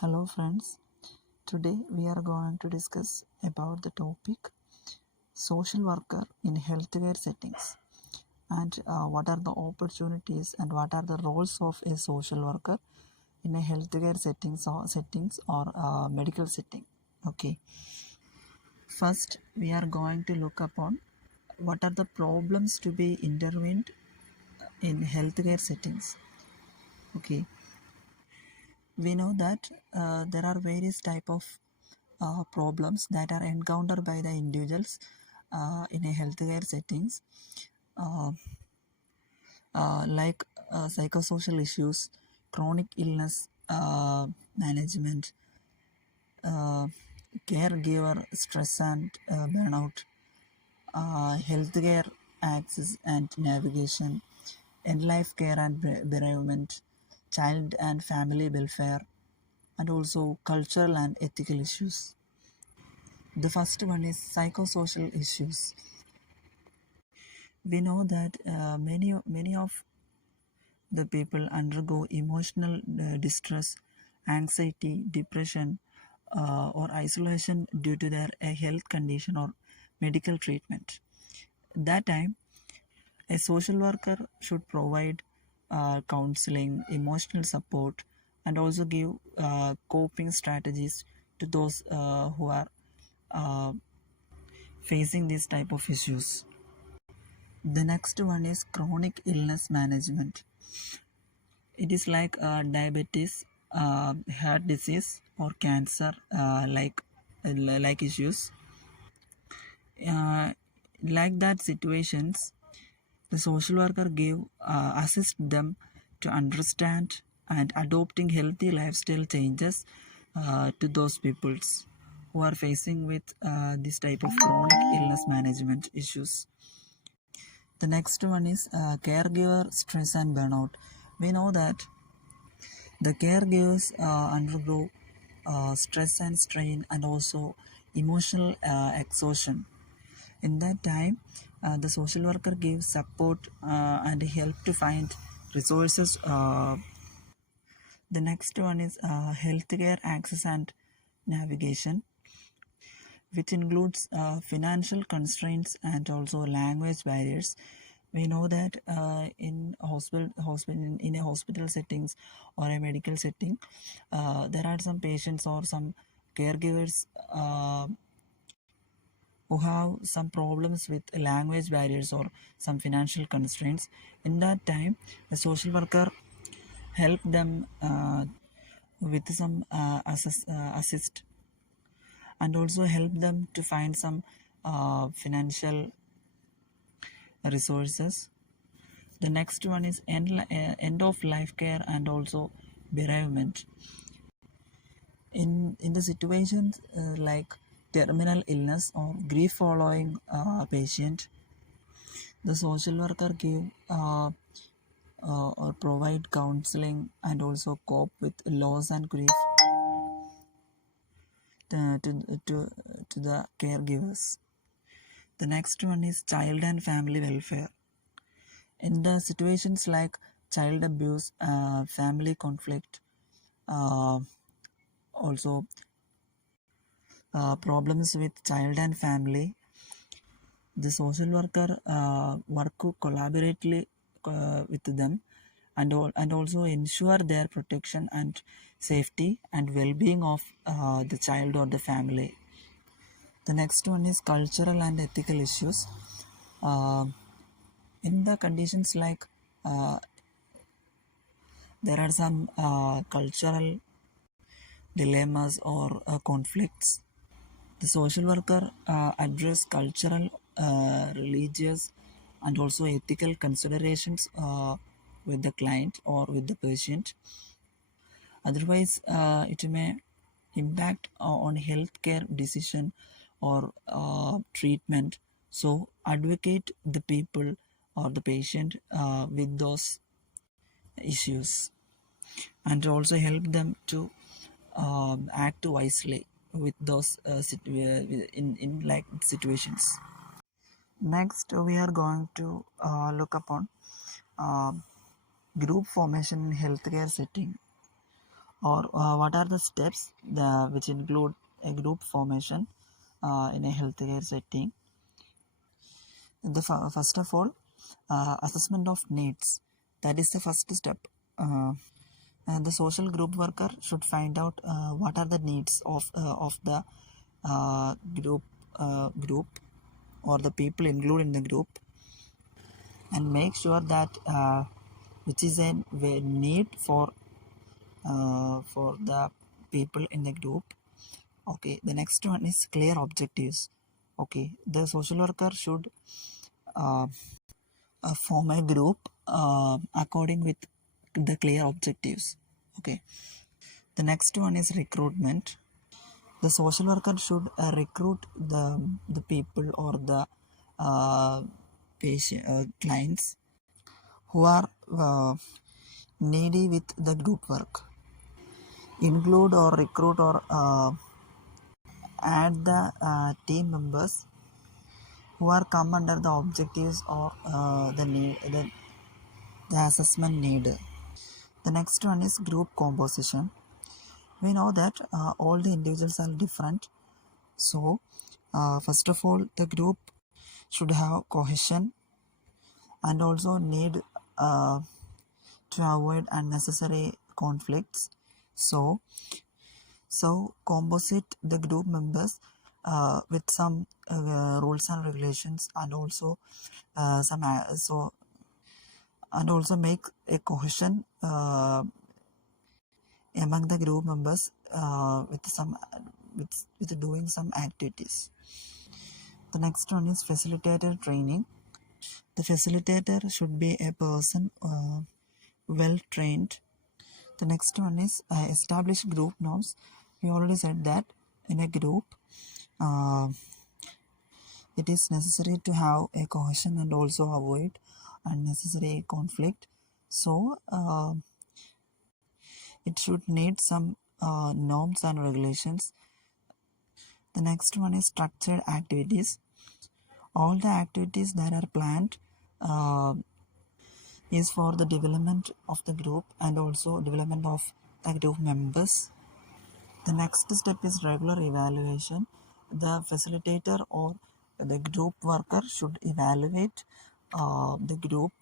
Hello friends, today we are going to discuss about the topic social worker in healthcare settings and what are the opportunities and what are the roles of a social worker in a healthcare settings or medical setting. Okay, first we are going to look upon what are the problems to be intervened in healthcare settings. Okay, we know that there are various type of problems that are encountered by the individuals in a healthcare settings, uh, like psychosocial issues, chronic illness management, uh, caregiver stress and burnout, healthcare access and navigation, end life care and bereavement, child and family welfare, and also cultural and ethical issues. The first one is psychosocial issues. We know that many of the people undergo emotional distress, anxiety, depression, or isolation due to their health condition or medical treatment. That time, a social worker should provide counseling, emotional support, and also give coping strategies to those who are uh, facing these type of issues. The next one is chronic illness management. It is like diabetes, heart disease, or cancer, like issues. Uh, like that situations, the social worker give assist them to understand and adopting healthy lifestyle changes to those peoples who are facing with this type of chronic illness management issues. The next one is caregiver stress and burnout. We know that the caregivers undergo stress and strain and also emotional exhaustion. In that time, the social worker gives support and help to find resources. The next one is healthcare access and navigation, which includes financial constraints and also language barriers. We know that in a hospital settings or a medical setting, there are some patients or some caregivers who have some problems with language barriers or some financial constraints. In that time, the social worker help them with some assist and also help them to find some financial resources. The next one is end of life care and also bereavement. In the situations like terminal illness or grief following patient, the social worker give or provide counseling and also cope with loss and grief to, to, to, to the caregivers. The next one is child and family welfare. In the situations like child abuse, family conflict, uh, also problems with child and family, the social worker work collaboratively with them and also ensure their protection and safety and well-being of the child or the family. The next one is cultural and ethical issues. Uh, in the conditions like there are some cultural dilemmas or conflicts, the social worker address cultural, religious, and also ethical considerations with the client or with the patient. Otherwise, it may impact on healthcare decision or treatment. So, advocate the people or the patient with those issues and also help them to act wisely with those in like situations. Next, we are going to look upon uh, group formation in healthcare setting. or what are the steps which include a group formation in a healthcare setting. First of all, assessment of needs. That is the first step. And the social group worker should find out what are the needs of the group group or the people included in the group, and make sure that which is a need for the people in the group. Okay, the next one is clear objectives. Okay, the social worker should uh, form a group according with the clear objectives. Okay, the next one is recruitment. The social worker should recruit the people or the patient clients who are needy with the group work. Include or recruit or add the team members who are come under the objectives or the assessment need. The next one is group composition. We know that all the individuals are different, so first of all the group should have cohesion and also need to avoid unnecessary conflicts. So composite the group members with some rules and regulations, and also and also make a cohesion among the group members with doing some activities. The next one is facilitator training. The facilitator should be a person well trained. The next one is establish group norms. We already said that in a group it is necessary to have a cohesion and also avoid unnecessary conflict. So it should need some norms and regulations. The next one is structured activities. All the activities that are planned is for the development of the group and also development of the group members. The next step is regular evaluation. The facilitator or the group worker should evaluate the group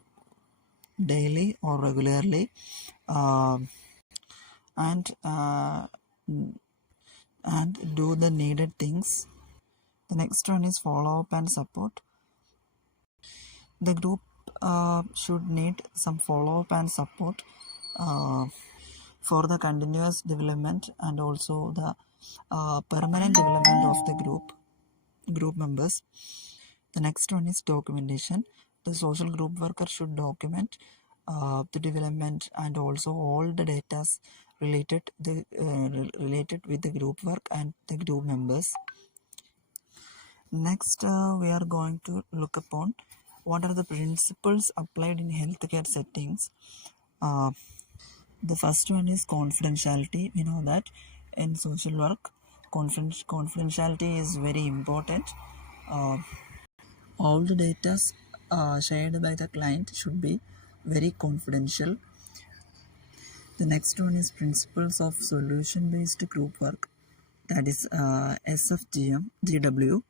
daily or regularly and do the needed things. The next one is follow up and support. The group should need some follow up and support for the continuous development and also the permanent development of the group members. The next one is documentation. The social group worker should document the development and also all the data related with the group work and the group members. Next, we are going to look upon what are the principles applied in healthcare settings. The first one is confidentiality. We know that in social work, confidentiality is very important. All the data shared by the client should be very confidential. The next one is principles of solution-based group work. That is SFGM-GW.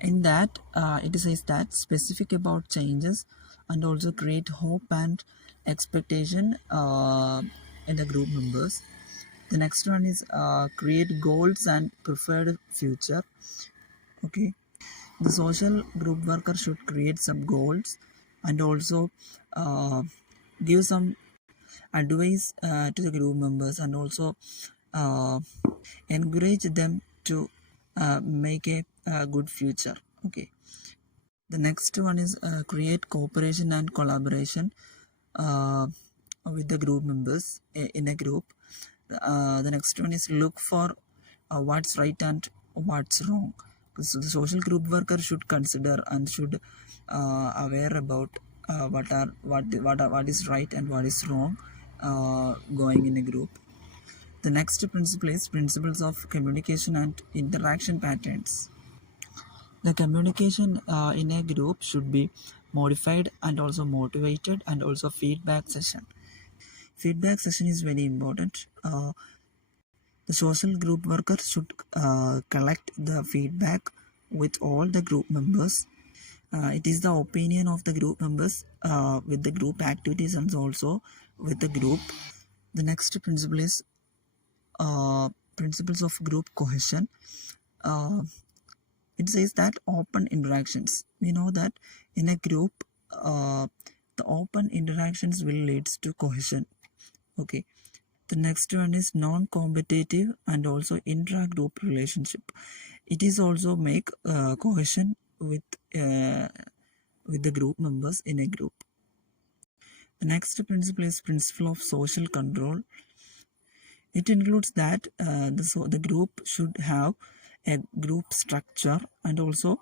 In that, it says that specific about changes and also create hope and expectation in the group members. The next one is create goals and preferred future. Okay, the social group worker should create some goals and also give some advice to the group members and also encourage them to make a good future. Okay, the next one is create cooperation and collaboration with the group members in a group. The next one is look for what's right and what's wrong. So the social group worker should consider and should aware about what is right and what is wrong going in a group. The next principle is principles of communication and interaction patterns. The communication in a group should be modified and also motivated and also feedback session. Feedback session is very important. The social group worker should collect the feedback with all the group members. It is the opinion of the group members with the group activities and also with the group. The next principle is principles of group cohesion. Uh, it says that open interactions. We know that in a group, the open interactions will lead to cohesion. Okay. The next one is non-competitive and also intra-group relationship. It is also make cohesion with the group members in a group. The next principle is principle of social control. It includes that the group should have a group structure, and also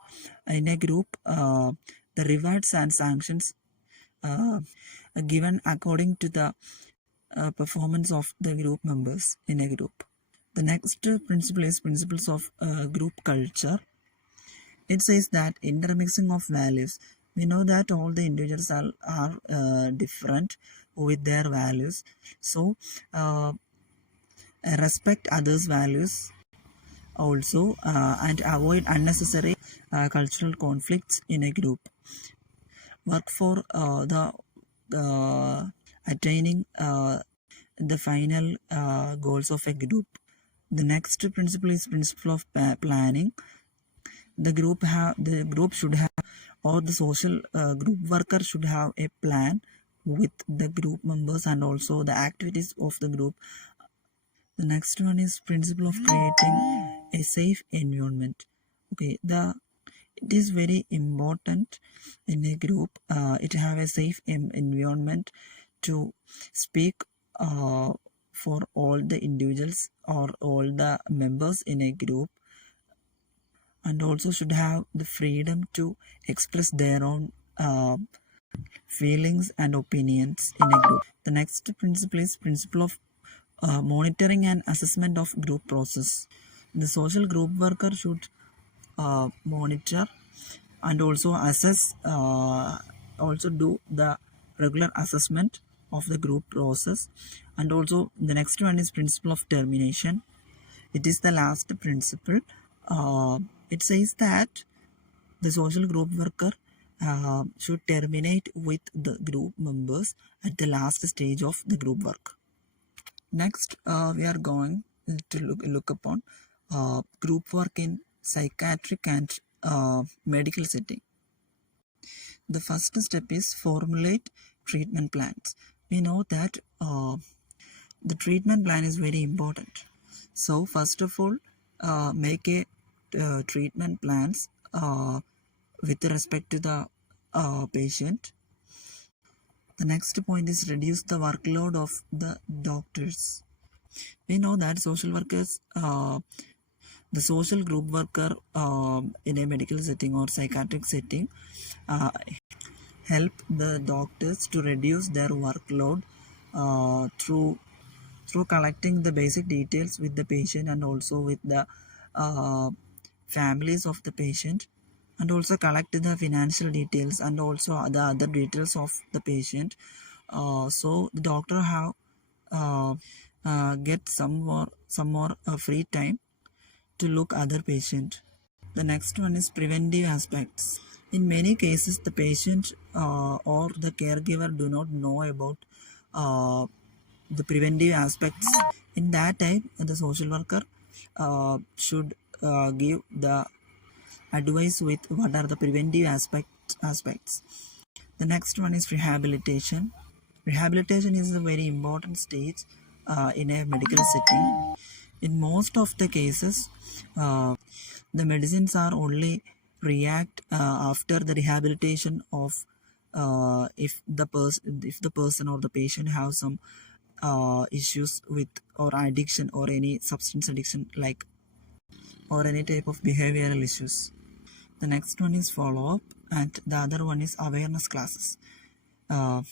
in a group the rewards and sanctions are given according to the performance of the group members in a group. The next principle is principles of group culture. It says that intermixing of values. We know that all the individuals are different with their values. So respect others' values also and avoid unnecessary cultural conflicts in a group. Work for the attaining the final goals of a group. The next principle is principle of planning. The group should have, or the social group worker should have a plan with the group members and also the activities of the group. The next one is principle of creating a safe environment. Okay, it is very important in a group. It have a safe environment to speak for all the individuals or all the members in a group, and also should have the freedom to express their own feelings and opinions in a group. The next principle is principle of monitoring and assessment of group process. The social group worker should monitor and also assess, also do the regular assessment of the group process. And also the next one is principle of termination. It is the last principle. It says that the social group worker should terminate with the group members at the last stage of the group work. Next, we are going to look upon group work in psychiatric and medical setting. The first step is formulate treatment plans. We know that the treatment plan is very important. So first of all, make a treatment plans with respect to the patient. The next point is reduce the workload of the doctors. We know that social workers, the social group worker in a medical setting or psychiatric setting help the doctors to reduce their workload through collecting the basic details with the patient and also with the families of the patient, and also collect the financial details and also the other details of the patient. So the doctor have get some more free time to look other patient. The next one is preventive aspects. In many cases, the patient or the caregiver do not know about the preventive aspects. In that time, the social worker should give the advice with what are the preventive aspects. The next one is rehabilitation. Rehabilitation is a very important stage in a medical setting. In most of the cases, the medicines are only react after the rehabilitation of if the person or the patient have some issues with or addiction or any substance addiction like or any type of behavioral issues. The next one is follow-up and the other one is awareness classes. The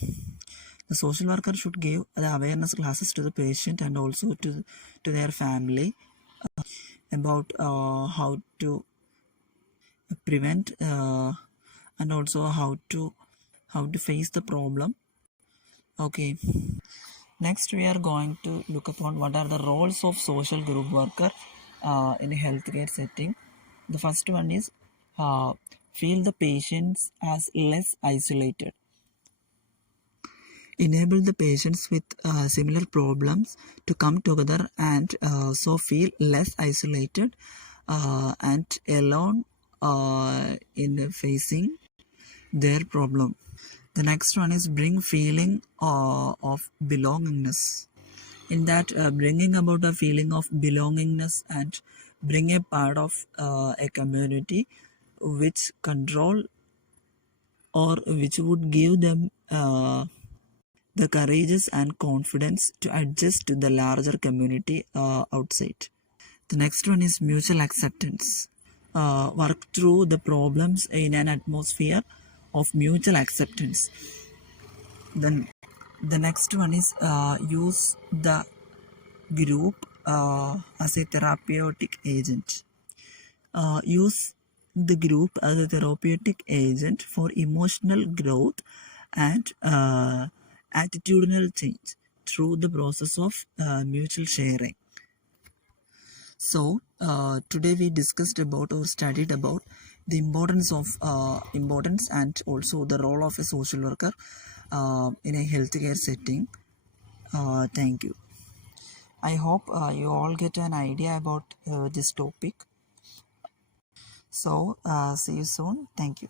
social worker should give the awareness classes to the patient and also to their family about how to prevent and also how to face the problem. Okay, Next, we are going to look upon what are the roles of social group worker in a healthcare setting. The first one is feel the patients as less isolated. Enable the patients with similar problems to come together and so feel less isolated and alone in facing their problem. The next one is bring feeling of belongingness. In that, bringing about a feeling of belongingness and bring a part of a community which control or which would give them the courage and confidence to adjust to the larger community outside. The next one is mutual acceptance. Work through the problems in an atmosphere of mutual acceptance. Then the next one is use the group as a therapeutic agent. Use the group as a therapeutic agent for emotional growth and attitudinal change through the process of mutual sharing. So today we discussed about or studied about the importance and also the role of a social worker in a healthcare setting. Thank you. I hope you all get an idea about this topic. So see you soon. Thank you.